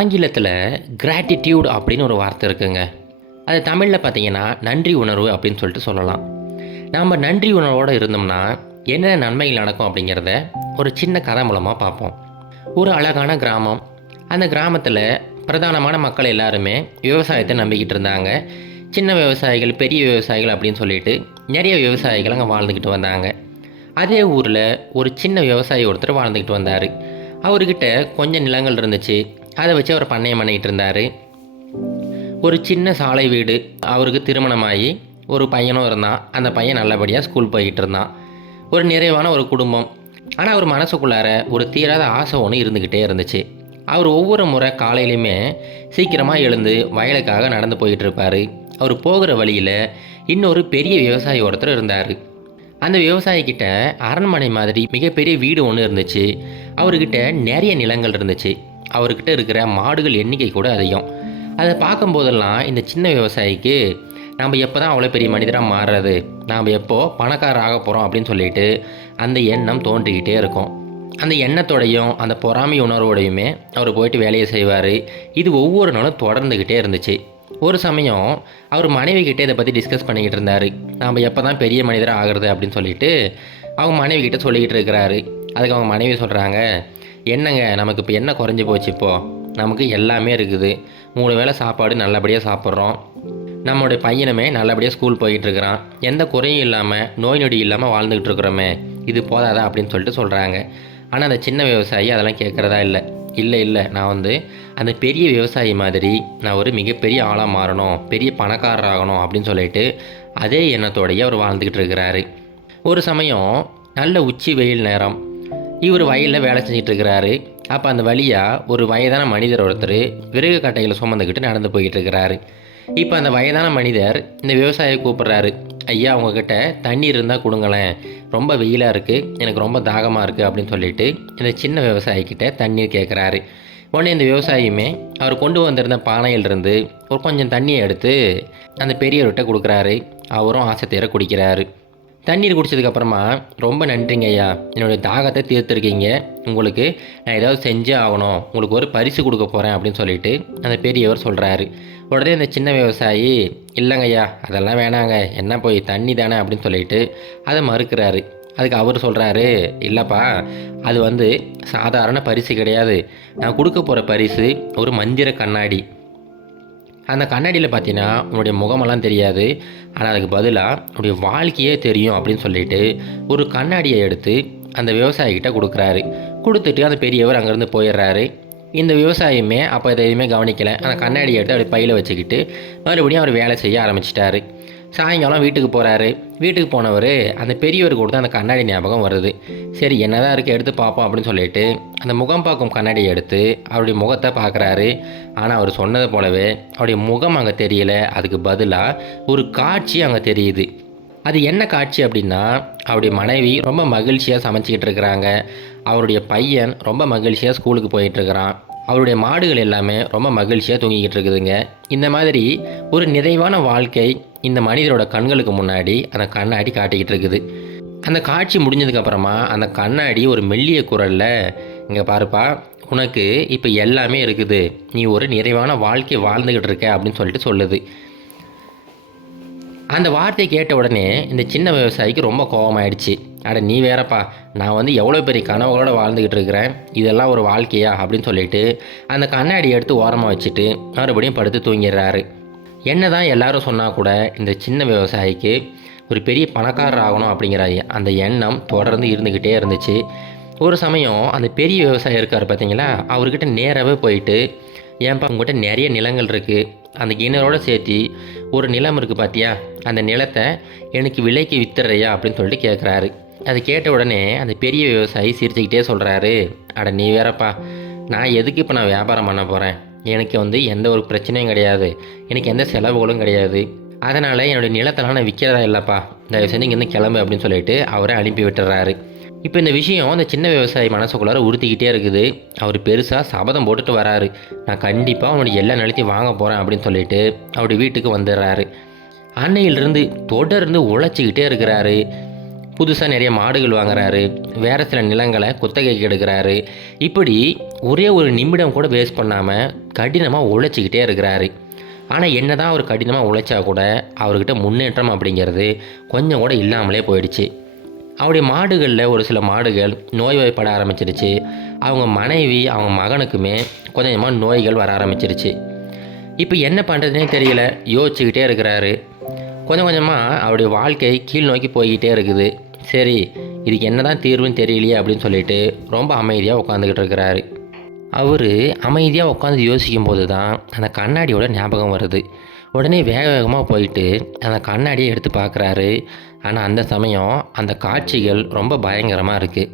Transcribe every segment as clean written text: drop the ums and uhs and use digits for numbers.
ஆங்கிலத்தில் கிராட்டிடியூட் அப்படின்னு ஒரு வார்த்தை இருக்குங்க. அது தமிழில் பார்த்தீங்கன்னா நன்றி உணர்வு அப்படின்னு சொல்லிட்டு சொல்லலாம். நாம் நன்றி உணர்வோடு இருந்தோம்னா என்னென்ன நன்மைகள் நடக்கும் அப்படிங்கிறத ஒரு சின்ன கதை மூலமாக பார்ப்போம். ஒரு அழகான கிராமம். அந்த கிராமத்தில் பிரதானமான மக்கள் எல்லாருமே விவசாயத்தை நம்பிக்கிட்டு இருந்தாங்க. சின்ன விவசாயிகள், பெரிய விவசாயிகள் அப்படின்னு சொல்லிட்டு நிறைய விவசாயிகள் அங்கே வாழ்ந்துக்கிட்டு வந்தாங்க. அதே ஊரில் ஒரு சின்ன விவசாயி ஒருத்தர் வாழ்ந்துக்கிட்டு வந்தார். அவர்கிட்ட கொஞ்சம் நிலங்கள் இருந்துச்சு. அதை வச்சு அவர் பண்ணையம் பண்ணிக்கிட்டு இருந்தார். ஒரு சின்ன சாலை வீடு. அவருக்கு திருமணமாகி ஒரு பையனும் இருந்தான். அந்த பையன் நல்லபடியாக ஸ்கூல் போய்கிட்டு இருந்தான். ஒரு நிறைவான ஒரு குடும்பம். ஆனால் அவர் மனசுக்குள்ளார ஒரு தீராத ஆசை ஒன்று இருந்துக்கிட்டே இருந்துச்சு. அவர் ஒவ்வொரு முறை காலையிலையுமே சீக்கிரமாக எழுந்து வயலுக்காக நடந்து போயிட்டு இருப்பார். அவர் போகிற வழியில் இன்னொரு பெரிய விவசாயி ஒருத்தர் இருந்தார். அந்த விவசாயிக்கிட்ட அரண்மனை மாதிரி மிகப்பெரிய வீடு ஒன்று இருந்துச்சு. அவர்கிட்ட நிறைய நிலங்கள் இருந்துச்சு. அவர்கிட்ட இருக்கிற மாடுகள் எண்ணிக்கை கூட அதிகம். அதை பார்க்கும்போதெல்லாம் இந்த சின்ன விவசாயிக்கு நாம் எப்போ தான் அவ்வளோ பெரிய மனிதராக மாறுறது, நாம் எப்போ பணக்காரர் ஆக போகிறோம் அப்படின்னு சொல்லிட்டு அந்த எண்ணம் தோன்றிக்கிட்டே இருக்கும். அந்த எண்ணத்தோடையும் அந்த பொறாமை உணர்வோடையுமே அவர் போயிட்டு வேலையை செய்வார். இது ஒவ்வொரு நாளும் தொடர்ந்துக்கிட்டே இருந்துச்சு. ஒரு சமயம் அவர் மனைவி கிட்டே இதை பற்றி டிஸ்கஸ் பண்ணிக்கிட்டு இருந்தார். நாம் எப்போ தான் பெரிய மனிதராக ஆகிறது அப்படின்னு சொல்லிட்டு அவங்க மனைவி கிட்டே சொல்லிக்கிட்டு இருக்கிறாரு. அதுக்கு அவங்க மனைவி சொல்கிறாங்க, என்னங்க நமக்கு இப்போ என்ன குறைஞ்சி போச்சு, இப்போது நமக்கு எல்லாமே இருக்குது. 3 வேளை சாப்பாடு நல்லபடியாக சாப்பிட்றோம். நம்மளுடைய பையனுமே நல்லபடியாக ஸ்கூல் போய்கிட்டு இருக்கிறான். எந்த குறையும் இல்லாமல் நோய் நொடி இல்லாமல் வாழ்ந்துக்கிட்டு இருக்கிறோமே, இது போதாதா அப்படின்னு சொல்லிட்டு சொல்கிறாங்க. ஆனால் அந்த சின்ன விவசாயி அதெல்லாம் கேட்குறதா இல்லை. இல்லை நான் அந்த பெரிய விவசாயி மாதிரி நான் ஒரு மிகப்பெரிய ஆளாக மாறணும், பெரிய பணக்காரர் ஆகணும் அப்படின்னு சொல்லிட்டு அதே எண்ணத்தோடையே அவர் வாழ்ந்துக்கிட்டு இருக்கிறாரு. ஒரு சமயம் நல்ல உச்சி வெயில் நேரம். இவர் வயலில் வேலை செஞ்சிட்டு இருக்கிறாரு. அப்போ அந்த வழியாக ஒரு வயதான மனிதர் ஒருத்தர் விறகு கட்டைகளை சுமந்துக்கிட்டு நடந்து போய்கிட்டு இருக்கிறாரு. இப்போ அந்த வயதான மனிதர் இந்த விவசாயியை கூப்பிட்றாரு, ஐயா உங்ககிட்ட தண்ணீர் இருந்தால் கொடுங்களேன், ரொம்ப வெயிலாக இருக்குது, எனக்கு ரொம்ப தாகமாக இருக்குது அப்படின்னு சொல்லிட்டு இந்த சின்ன விவசாயிக்கிட்ட தண்ணீர் கேட்குறாரு. உடனே இந்த விவசாயியுமே அவர் கொண்டு வந்திருந்த பானையிலிருந்து ஒரு கொஞ்சம் தண்ணியை எடுத்து அந்த பெரியவர்கிட்ட கொடுக்குறாரு. அவரும் ஆசை தீர குடிக்கிறாரு. தண்ணீர் குடித்ததுக்கப்புறமா, ரொம்ப நன்றிங்க ஐயா, என்னுடைய தாகத்தை தீர்த்துருக்கீங்க, உங்களுக்கு நான் ஏதாவது செஞ்சே ஆகணும், உங்களுக்கு ஒரு பரிசு கொடுக்க போகிறேன் அப்படின்னு சொல்லிட்டு அந்த பெரியவர் சொல்கிறாரு. உடனே அந்த சின்ன விவசாயி, இல்லைங்க ஐயா அதெல்லாம் வேணாங்க, என்ன போய் தண்ணி தானே அப்படின்னு சொல்லிட்டு அதை மறுக்கிறாரு. அதுக்கு அவர் சொல்கிறாரு, இல்லைப்பா அது சாதாரண பரிசு கிடையாது, நான் கொடுக்க போகிற பரிசு ஒரு மந்திர கண்ணாடி. அந்த கண்ணாடியில் பார்த்தீங்கன்னா உன்னுடைய முகமெல்லாம் தெரியாது, ஆனால் அதுக்கு பதிலாக உன்னுடைய வாழ்க்கையே தெரியும் அப்படின்னு சொல்லிட்டு ஒரு கண்ணாடியை எடுத்து அந்த விவசாயிகிட்ட கொடுக்குறாரு. கொடுத்துட்டு அந்த பெரியவர் அங்கேருந்து போயிடுறாரு. இந்த விவசாயியுமே அப்போ எதையுமே கவனிக்கலை. அந்த கண்ணாடியை எடுத்து அப்படி பையில் வச்சுக்கிட்டு மறுபடியும் அவர் வேலை செய்ய ஆரம்பிச்சிட்டாரு. சாயங்காலம் வீட்டுக்கு போகிறாரு. வீட்டுக்கு போனவர் அந்த பெரியவருக்கு கொடுத்து அந்த கண்ணாடி ஞாபகம் வருது. சரி என்னதான் இருக்குது எடுத்து பார்ப்போம் அப்படின்னு சொல்லிட்டு அந்த முகம் பார்க்கும் கண்ணாடியை எடுத்து அவருடைய முகத்தை பார்க்குறாரு. ஆனால் அவர் சொன்னது போலவே அவருடைய முகம் அங்கே தெரியல. அதுக்கு பதிலாக ஒரு காட்சி அங்கே தெரியுது. அது என்ன காட்சி அப்படின்னா, அவருடைய மனைவி ரொம்ப மகிழ்ச்சியாக சமைச்சிக்கிட்டு இருக்கிறாங்க. அவருடைய பையன் ரொம்ப மகிழ்ச்சியாக ஸ்கூலுக்கு போயிட்டுருக்கிறான். அவருடைய மாடுகள் எல்லாமே ரொம்ப மகிழ்ச்சியாக தூங்கிக்கிட்டு இருக்குதுங்க. இந்த மாதிரி ஒரு நிறைவான வாழ்க்கை இந்த மனிதரோட கண்களுக்கு முன்னாடி அந்த கண்ணாடி காட்டிக்கிட்டு இருக்குது. அந்த காட்சி முடிஞ்சதுக்கப்புறமா அந்த கண்ணாடி ஒரு மெல்லிய குரலில், இங்கே பாருப்பா, உனக்கு இப்போ எல்லாமே இருக்குது, நீ ஒரு நிறைவான வாழ்க்கை வாழ்ந்துக்கிட்டு இருக்க அப்படின்னு சொல்லிட்டு சொல்லுது. அந்த வார்த்தையை கேட்ட உடனே இந்த சின்ன விவசாயிக்கு ரொம்ப கோபமாயிடுச்சு. அட நீ வேறப்பா, நான் எவ்வளோ பெரிய கனவுகளோடு வாழ்ந்துக்கிட்டு இருக்கிறேன், இதெல்லாம் ஒரு வாழ்க்கையா அப்படின்னு சொல்லிட்டு அந்த கண்ணாடி எடுத்து ஓரமாக வச்சுட்டு மறுபடியும் படுத்து தூங்கிடுறாரு. என்ன தான் எல்லாரும் சொன்னால் கூட இந்த சின்ன விவசாயிக்கு ஒரு பெரிய பணக்காரர் ஆகணும் அப்படிங்கிற அந்த எண்ணம் தொடர்ந்து இருந்துக்கிட்டே இருந்துச்சு. ஒரு சமயம் அந்த பெரிய விவசாயி இருக்கார் பார்த்தீங்களா, அவர்கிட்ட நேராகவே போயிட்டு, ஏன்பா உங்கள்கிட்ட நிறைய நிலங்கள் இருக்குது, அந்த கிணறோடு சேர்த்து ஒரு நிலம் இருக்குது பார்த்தியா, அந்த நிலத்தை எனக்கு விலைக்கு வித்துறையா அப்படின்னு சொல்லிட்டு கேட்குறாரு. அதை கேட்ட உடனே அந்த பெரிய விவசாயி சிரிச்சுக்கிட்டே சொல்கிறாரு, அட நீ வேறப்பா, நான் எதுக்கு இப்போ நான் வியாபாரம் பண்ண போகிறேன், எனக்கு எந்த ஒரு பிரச்சனையும் கிடையாது, எனக்கு எந்த செலவுகளும் கிடையாது, அதனால் என்னுடைய நிலத்தெல்லாம் நான் விற்கிறதா இல்லைப்பா, தயவு செஞ்சு இங்கேருந்து கிளம்பு அப்படின்னு சொல்லிட்டு அவரை அனுப்பி விட்டுறாரு. இப்போ இந்த விஷயம் அந்த சின்ன விவசாயி மனசுக்குள்ளார உறுத்திக்கிட்டே இருக்குது. அவர் பெருசாக சபதம் போட்டுட்டு வராரு, நான் கண்டிப்பாக அவனுடைய எல்லா நிலத்தையும் வாங்க போகிறேன் அப்படின்னு சொல்லிட்டு அவருடைய வீட்டுக்கு வந்துடுறாரு. அன்னையிலிருந்து தொடர்ந்து உழைச்சிக்கிட்டே இருக்கிறாரு. புதுசாக நிறைய மாடுகள் வாங்குறாரு, வேறு சில நிலங்களை குத்தகைக்கு எடுக்கிறாரு. இப்படி ஒரே ஒரு நிமிடம் கூட வேஸ்ட் பண்ணாமல் கடினமாக உழைச்சிக்கிட்டே இருக்கிறாரு. ஆனால் என்ன தான் அவர் கடினமாக உழைச்சா கூட அவர்கிட்ட முன்னேற்றம் அப்படிங்கிறது கொஞ்சம் கூட இல்லாமலே போயிடுச்சு. அவருடைய மாடுகளில் ஒரு சில மாடுகள் நோய்வாய்ப்பட ஆரம்பிச்சிருச்சு. அவங்க மனைவி அவங்க மகனுக்குமே கொஞ்சம் கொஞ்சமாக நோய்கள் வர ஆரம்பிச்சிருச்சு. இப்போ என்ன பண்ணுறதுனே தெரியல, யோசிச்சுக்கிட்டே இருக்கிறாரு. கொஞ்சம் கொஞ்சமாக அவருடைய வாழ்க்கை கீழ் நோக்கி போய்கிட்டே இருக்குது. சரி, இதுக்கு என்ன தான் தீர்வுன்னு தெரியலையே அப்படின்னு சொல்லிட்டு ரொம்ப அமைதியாக உட்காந்துக்கிட்டு இருக்கிறாரு. அவர் அமைதியாக உட்காந்து யோசிக்கும் போது தான் அந்த கண்ணாடியோட ஞாபகம் வருது. உடனே வேக வேகமாக போயிட்டு அந்த கண்ணாடியை எடுத்து பார்க்குறாரு. ஆனால் அந்த சமயம் அந்த காட்சிகள் ரொம்ப பயங்கரமாக இருக்குது.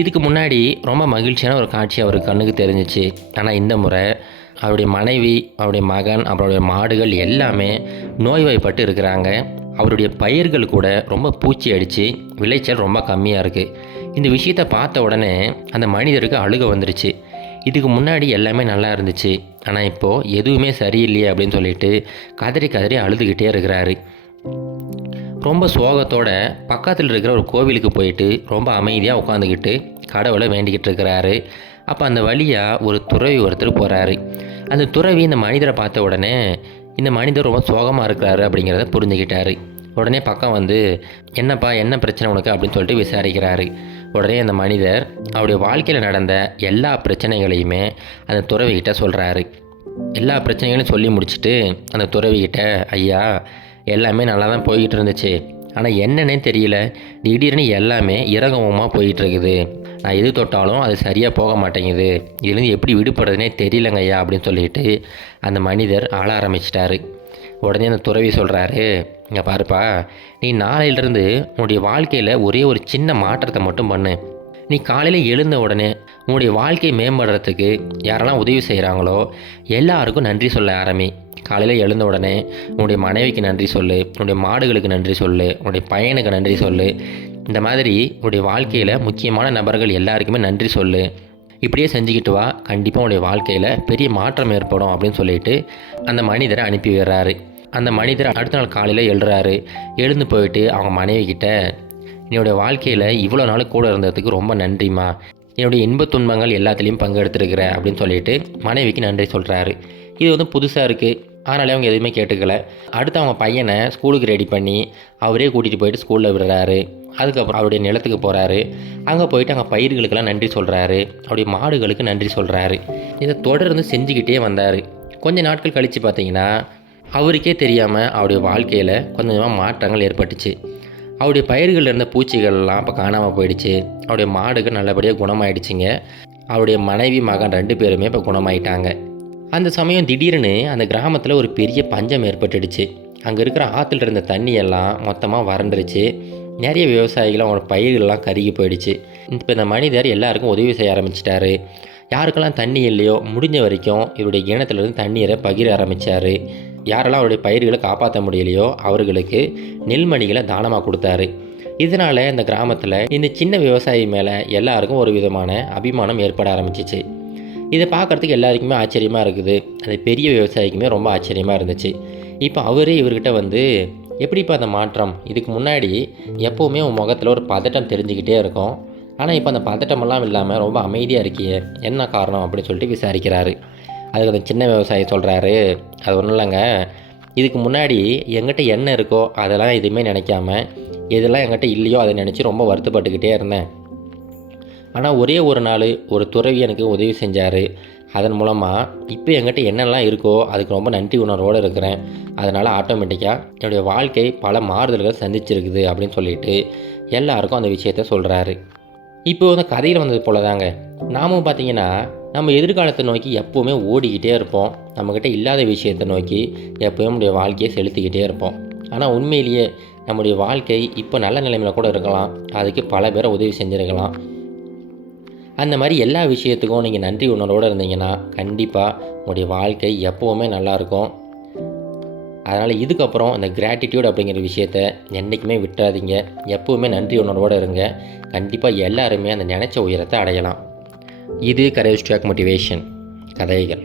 இதுக்கு முன்னாடி ரொம்ப மகிழ்ச்சியான ஒரு காட்சி அவர் கண்ணுக்கு தெரிஞ்சிச்சு. ஆனால் இந்த முறை அவருடைய மனைவி, அவருடைய மகன், அவருடைய மாடுகள் எல்லாமே நோய்வாய்ப்பட்டு இருக்கிறாங்க. அவருடைய பயிர்கள் கூட ரொம்ப பூச்சி அடித்து விளைச்சல் ரொம்ப கம்மியாக இருக்குது. இந்த விஷயத்தை பார்த்த உடனே அந்த மனிதருக்கு அழுக வந்துருச்சு. இதுக்கு முன்னாடி எல்லாமே நல்லா இருந்துச்சு, ஆனால் இப்போது எதுவுமே சரியில்லையே அப்படின்னு சொல்லிட்டு கதறி கதறி அழுதுகிட்டே இருக்கிறாரு. ரொம்ப சோகத்தோட பக்கத்தில் இருக்கிற ஒரு கோவிலுக்கு போயிட்டு ரொம்ப அமைதியாக உட்காந்துக்கிட்டு கடவுளை வேண்டிக்கிட்டு இருக்கிறாரு. அப்போ அந்த வழியாக ஒரு துறவி ஒருத்தர் போகிறாரு. அந்த துறவி இந்த மனிதரை பார்த்த உடனே இந்த மனிதர் ரொம்ப சோகமாக இருக்கிறாரு அப்படிங்கிறத புரிஞ்சுக்கிட்டாரு. உடனே பக்கம் வந்து, என்னப்பா என்ன பிரச்சனை உனக்கு அப்படின்னு சொல்லிட்டு விசாரிக்கிறாரு. உடனே அந்த மனிதர் அவருடைய வாழ்க்கையில் நடந்த எல்லா பிரச்சனைகளையுமே அந்த துறவிகிட்ட சொல்கிறாரு. எல்லா பிரச்சனைகளையும் சொல்லி முடிச்சுட்டு அந்த துறவிகிட்ட, ஐயா எல்லாமே நல்லா தான் போய்கிட்டு இருந்துச்சு, ஆனால் என்னன்னே தெரியல, திடீர்னு எல்லாமே இறங்கமாக போயிட்டுருக்குது. நான் எது தொட்டாலும் அது சரியாக போக மாட்டேங்குது, இதுலேருந்து எப்படி விடுபடுறதுனே தெரியலங்க ஐயா அப்படின்னு சொல்லிட்டு அந்த மனிதர் ஆள ஆரம்பிச்சிட்டாரு. உடனே அந்த துறவி சொல்கிறாரு, இங்கே பாருப்பா, நீ நாளையிலிருந்து உன்னுடைய வாழ்க்கையில் ஒரே ஒரு சின்ன மாற்றத்தை மட்டும் பண்ணு. நீ காலையில் எழுந்த உடனே உன்னுடைய வாழ்க்கை மேம்படுறதுக்கு யாரெல்லாம் உதவி செய்கிறாங்களோ எல்லாருக்கும் நன்றி சொல்ல ஆரம்பி. காலையில் எழுந்த உடனே உன்னுடைய மனைவிக்கு நன்றி சொல்லு, உன்னுடைய மாடுகளுக்கு நன்றி சொல்லு, உன்னுடைய பையனுக்கு நன்றி சொல்லு. இந்த மாதிரி உன்னுடைய வாழ்க்கையில் முக்கியமான நபர்கள் எல்லாருக்குமே நன்றி சொல்லு. இப்படியே செஞ்சுக்கிட்டு வா, கண்டிப்பாக உன்னுடைய வாழ்க்கையில் பெரிய மாற்றம் ஏற்படும் அப்படின்னு சொல்லிட்டு அந்த மனிதரை அனுப்பி விடுறாரு. அந்த மனிதர் அடுத்த நாள் காலையில் எழுறாரு. எழுந்து போயிட்டு அவங்க மனைவி கிட்ட, என்னுடைய வாழ்க்கையில் இவ்வளோ நாள் கூட இருந்ததுக்கு ரொம்ப நன்றிம்மா, என்னுடைய இன்ப துன்பங்கள் எல்லாத்துலேயும் பங்கெடுத்துருக்கிற அப்படின்னு சொல்லிட்டு மனைவிக்கு நன்றி சொல்கிறாரு. இது வந்து புதுசாக இருக்குது, அதனால அவங்க எதுவுமே கேட்டுக்கல. அடுத்து அவங்க பையனை ஸ்கூலுக்கு ரெடி பண்ணி அவரே கூட்டிகிட்டு போயிட்டு ஸ்கூலில் விடுறாரு. அதுக்கப்புறம் அவருடைய நிலத்துக்கு போகிறாரு. அங்கே போயிட்டு அங்கே பயிர்களுக்கெல்லாம் நன்றி சொல்கிறாரு, அவருடைய மாடுகளுக்கு நன்றி சொல்கிறாரு. இதை தொடர்ந்து செஞ்சுக்கிட்டே வந்தார். கொஞ்சம் நாட்கள் கழித்து பார்த்தீங்கன்னா அவருக்கே தெரியாமல் அவருடைய வாழ்க்கையில் கொஞ்சம் கொஞ்சமாக மாற்றங்கள் ஏற்பட்டுச்சு. அவருடைய பயிர்களில் இருந்த பூச்சிகள்லாம் இப்போ காணாமல் போயிடுச்சு. அவருடைய மாடுகள் நல்லபடியாக குணமாயிடுச்சுங்க. அவருடைய மனைவி மகன் 2 பேருமே இப்போ குணமாயிட்டாங்க. அந்த சமயம் திடீர்னு அந்த கிராமத்தில் ஒரு பெரிய பஞ்சம் ஏற்பட்டுடுச்சு. அங்கே இருக்கிற ஆற்றுல இருந்த தண்ணியெல்லாம் மொத்தமாக வறண்டுருச்சு. நிறைய விவசாயிகள் அவங்களோட பயிர்கள்லாம் கருகி போயிடுச்சு. இப்போ இந்த மனிதர் எல்லாருக்கும் உதவி செய்ய ஆரம்பிச்சிட்டாரு. யாருக்கெல்லாம் தண்ணி இல்லையோ முடிஞ்ச வரைக்கும் இவருடைய கிணத்துலேருந்து தண்ணீரை பகிர ஆரம்பித்தார். யாரெல்லாம் அவருடைய பயிர்களை காப்பாற்ற முடியலையோ அவர்களுக்கு நெல்மணிகளை தானமாக கொடுத்தாரு. இதனால் இந்த கிராமத்தில் இந்த சின்ன விவசாயி மேலே எல்லாருக்கும் ஒரு விதமான அபிமானம் ஏற்பட ஆரம்பிச்சிச்சு. இதை பார்க்குறதுக்கு எல்லாருக்குமே ஆச்சரியமாக இருக்குது. அந்த பெரிய விவசாயிக்குமே ரொம்ப ஆச்சரியமாக இருந்துச்சு. இப்போ அவரே இவர்கிட்ட வந்து, எப்படிப்பா அந்த மாற்றம்? இதுக்கு முன்னாடி எப்போவுமே உன் முகத்தில் ஒரு பதட்டம் தெரிஞ்சுக்கிட்டே இருக்கும், ஆனால் இப்போ அந்த பதட்டமெல்லாம் இல்லாமல் ரொம்ப அமைதியாக இருக்கியே, என்ன காரணம் அப்படின்னு சொல்லிட்டு விசாரிக்கிறாரு. அதுக்கு அந்த சின்ன விவசாயி சொல்கிறாரு, அது ஒன்றும் இல்லைங்க, இதுக்கு முன்னாடி எங்கிட்ட என்ன இருக்கோ அதெல்லாம் எதுவுமே நினைக்காம எதெல்லாம் என்கிட்ட இல்லையோ அதை நினச்சி ரொம்ப வருத்தப்பட்டுக்கிட்டே இருந்தேன். ஆனால் ஒரே ஒரு நாள் ஒரு துறவி எனக்கு உதவி செஞ்சார். அதன் மூலமாக இப்போ என்கிட்ட என்னெல்லாம் இருக்கோ அதுக்கு ரொம்ப நன்றி உணர்வோடு இருக்கிறேன். அதனால் ஆட்டோமேட்டிக்காக என்னுடைய வாழ்க்கை பல மாறுதல்கள் சந்திச்சிருக்குது அப்படின்னு சொல்லிட்டு எல்லாருக்கும் அந்த விஷயத்த சொல்கிறாரு. இப்போ அந்த கதையில் வந்தது போல தாங்க, நாமும் பார்த்திங்கன்னா நம்ம எதிர்காலத்தை நோக்கி எப்போவுமே ஓடிக்கிட்டே இருப்போம். நம்மக்கிட்ட இல்லாத விஷயத்தை நோக்கி எப்போவும் நம்முடைய வாழ்க்கையை செலுத்திக்கிட்டே இருப்போம். ஆனால் உண்மையிலேயே நம்முடைய வாழ்க்கை இப்போ நல்ல நிலைமையில் கூட இருக்கலாம், அதுக்கு பல பேரை உதவி செஞ்சுருக்கலாம். அந்த மாதிரி எல்லா விஷயத்துக்கும் நீங்கள் நன்றி உணர்வோடு இருந்தீங்கன்னா கண்டிப்பாக உங்களுடைய வாழ்க்கை எப்போவுமே நல்லாயிருக்கும். அதனால் இதுக்கப்புறம் அந்த கிராட்டிடியூட் அப்படிங்கிற விஷயத்த என்றைக்குமே விட்டுறாதீங்க. எப்போவுமே நன்றி உணர்வோடு இருங்க. கண்டிப்பாக எல்லாருமே அந்த நினச்ச உயரத்தை அடையலாம். இது கரேஜ் டாக் மோட்டிவேஷன் கதைகள்.